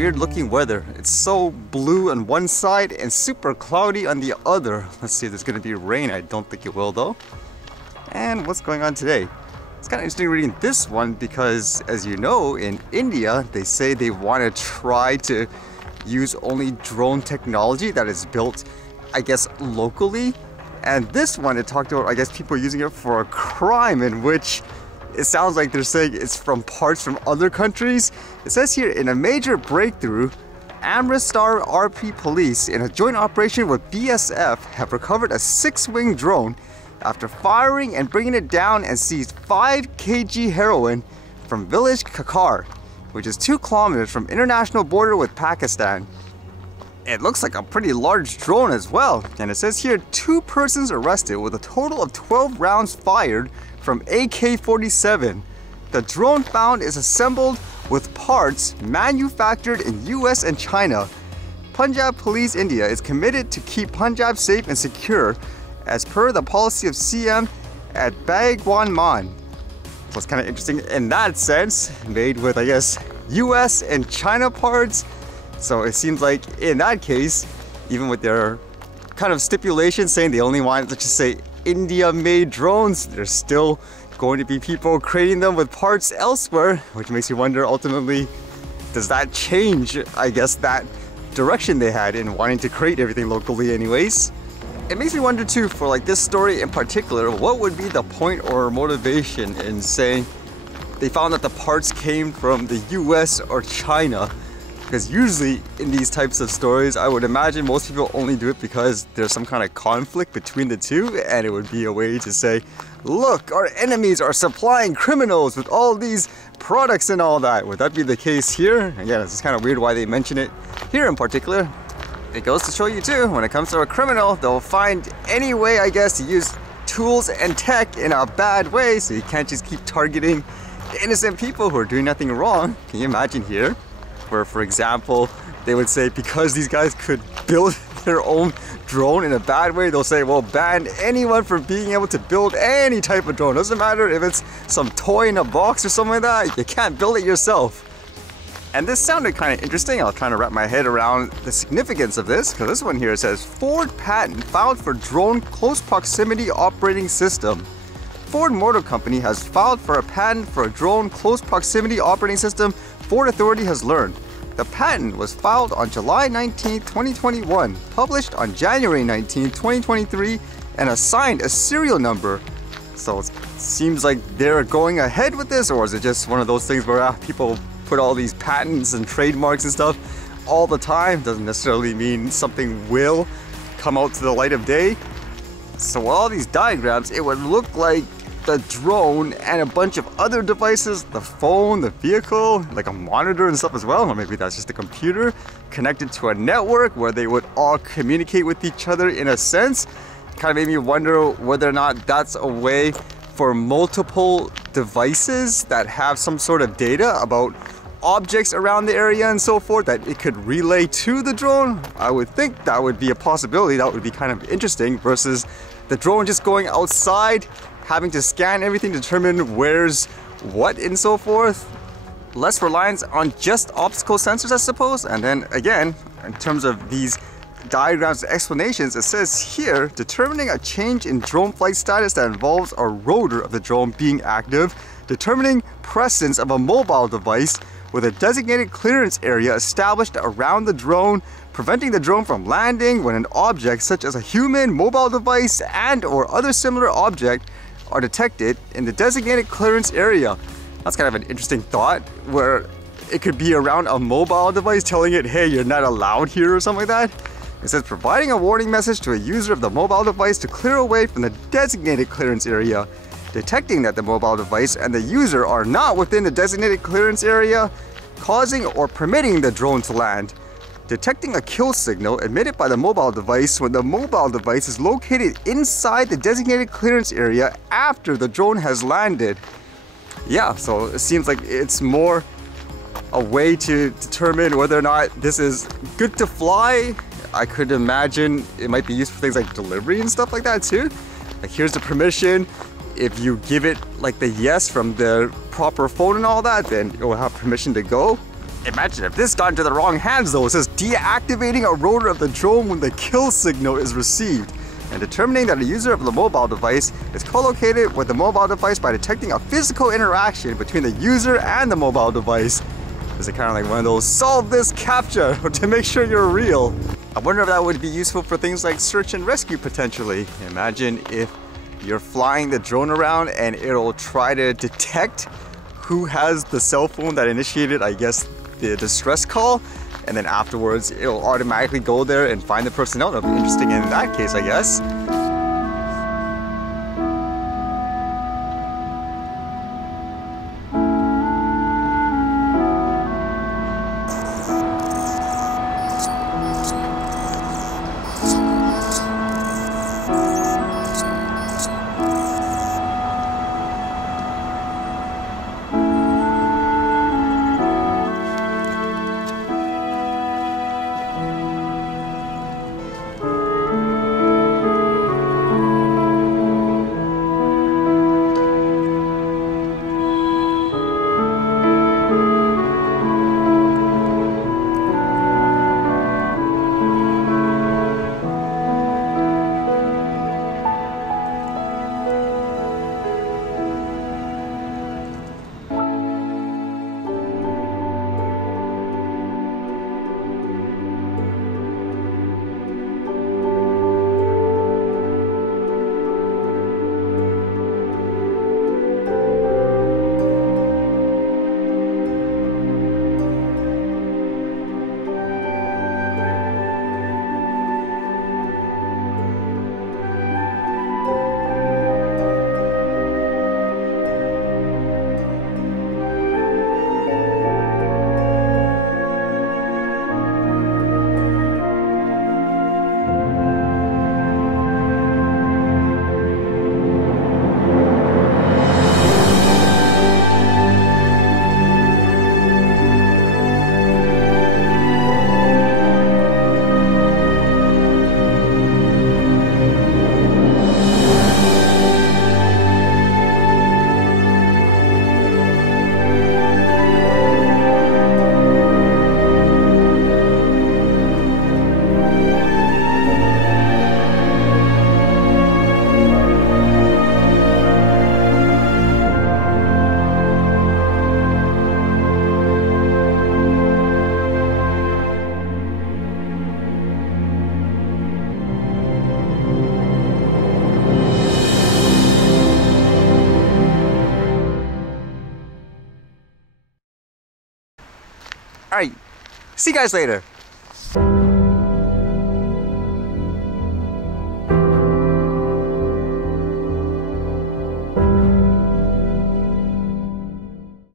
weird looking weather. It's so blue on one side and super cloudy on the other. Let's see if there's gonna be rain. I don't think it will though. And what's going on today? It's kind of interesting reading this one because, as you know, in India, they say they want to try to use only drone technology that is built, I guess, locally. And this one, it talked about, I guess, people using it for a crime in which it sounds like they're saying it's from parts from other countries. It says here, in a major breakthrough, Amritsar RP Police, in a joint operation with BSF, have recovered a 6-wing drone after firing and bringing it down and seized 5 kg heroin from village Kakar, which is 2 kilometers from international border with Pakistan. It looks like a pretty large drone as well, and it says here 2 persons arrested with a total of 12 rounds fired from AK-47. The drone found is assembled with parts manufactured in US and China. Punjab Police India is committed to keep Punjab safe and secure as per the policy of CM at Bhagwan Man. So it's kind of interesting in that sense, made with, I guess, US and China parts. So it seems like in that case, even with their kind of stipulations saying they only want, let's just say, India-made drones, there's still going to be people creating them with parts elsewhere, which makes you wonder ultimately, does that change, I guess, that direction they had in wanting to create everything locally anyways? It makes me wonder too, for like this story in particular, what would be the point or motivation in saying they found that the parts came from the US or China? Because usually in these types of stories, I would imagine most people only do it because there's some kind of conflict between the two, and it would be a way to say, look, our enemies are supplying criminals with all these products and all that. Would that be the case here? Again, it's just kind of weird why they mention it here in particular. It goes to show you too, when it comes to a criminal, they'll find any way, I guess, to use tools and tech in a bad way, so you can't just keep targeting the innocent people who are doing nothing wrong. Can you imagine here? Where, for example, they would say because these guys could build their own drone in a bad way, they'll say, well, ban anyone from being able to build any type of drone. Doesn't matter if it's some toy in a box or something like that, you can't build it yourself. And this sounded kind of interesting. I was trying to wrap my head around the significance of this, because this one here says, Ford patent filed for drone close proximity operating system. Ford Motor Company has filed for a patent for a drone close proximity operating system, Ford Authority has learned. The patent was filed on July 19, 2021, published on January 19, 2023, and assigned a serial number. So it seems like they're going ahead with this, or is it just one of those things where people put all these patents and trademarks and stuff all the time? Doesn't necessarily mean something will come out to the light of day. So with all these diagrams, it would look like the drone and a bunch of other devices, the phone, the vehicle, like a monitor and stuff as well, or maybe that's just a computer connected to a network where they would all communicate with each other in a sense. Kind of made me wonder whether or not that's a way for multiple devices that have some sort of data about objects around the area and so forth that it could relay to the drone. I would think that would be a possibility. That would be kind of interesting versus the drone just going outside, having to scan everything to determine where's what and so forth. Less reliance on just optical sensors, I suppose. And then again, in terms of these diagrams and explanations, it says here, determining a change in drone flight status that involves a rotor of the drone being active, determining presence of a mobile device with a designated clearance area established around the drone, preventing the drone from landing when an object such as a human, mobile device, and or other similar object are detected in the designated clearance area. That's kind of an interesting thought, where it could be around a mobile device telling it, hey, you're not allowed here or something like that. It says providing a warning message to a user of the mobile device to clear away from the designated clearance area, detecting that the mobile device and the user are not within the designated clearance area, causing or permitting the drone to land, detecting a kill signal emitted by the mobile device when the mobile device is located inside the designated clearance area after the drone has landed. Yeah, so it seems like it's more a way to determine whether or not this is good to fly. I could imagine it might be used for things like delivery and stuff like that too. Like, here's the permission. If you give it like the yes from the proper phone and all that, then it will have permission to go. Imagine if this got into the wrong hands though. It says deactivating a rotor of the drone when the kill signal is received, and determining that a user of the mobile device is co-located with the mobile device by detecting a physical interaction between the user and the mobile device. Is it kind of like one of those solve this CAPTCHA to make sure you're real? I wonder if that would be useful for things like search and rescue potentially. Imagine if you're flying the drone around and it'll try to detect who has the cell phone that initiated, I guess, the distress call, and then afterwards it'll automatically go there and find the personnel. That'll be interesting in that case, I guess. Alright, see you guys later.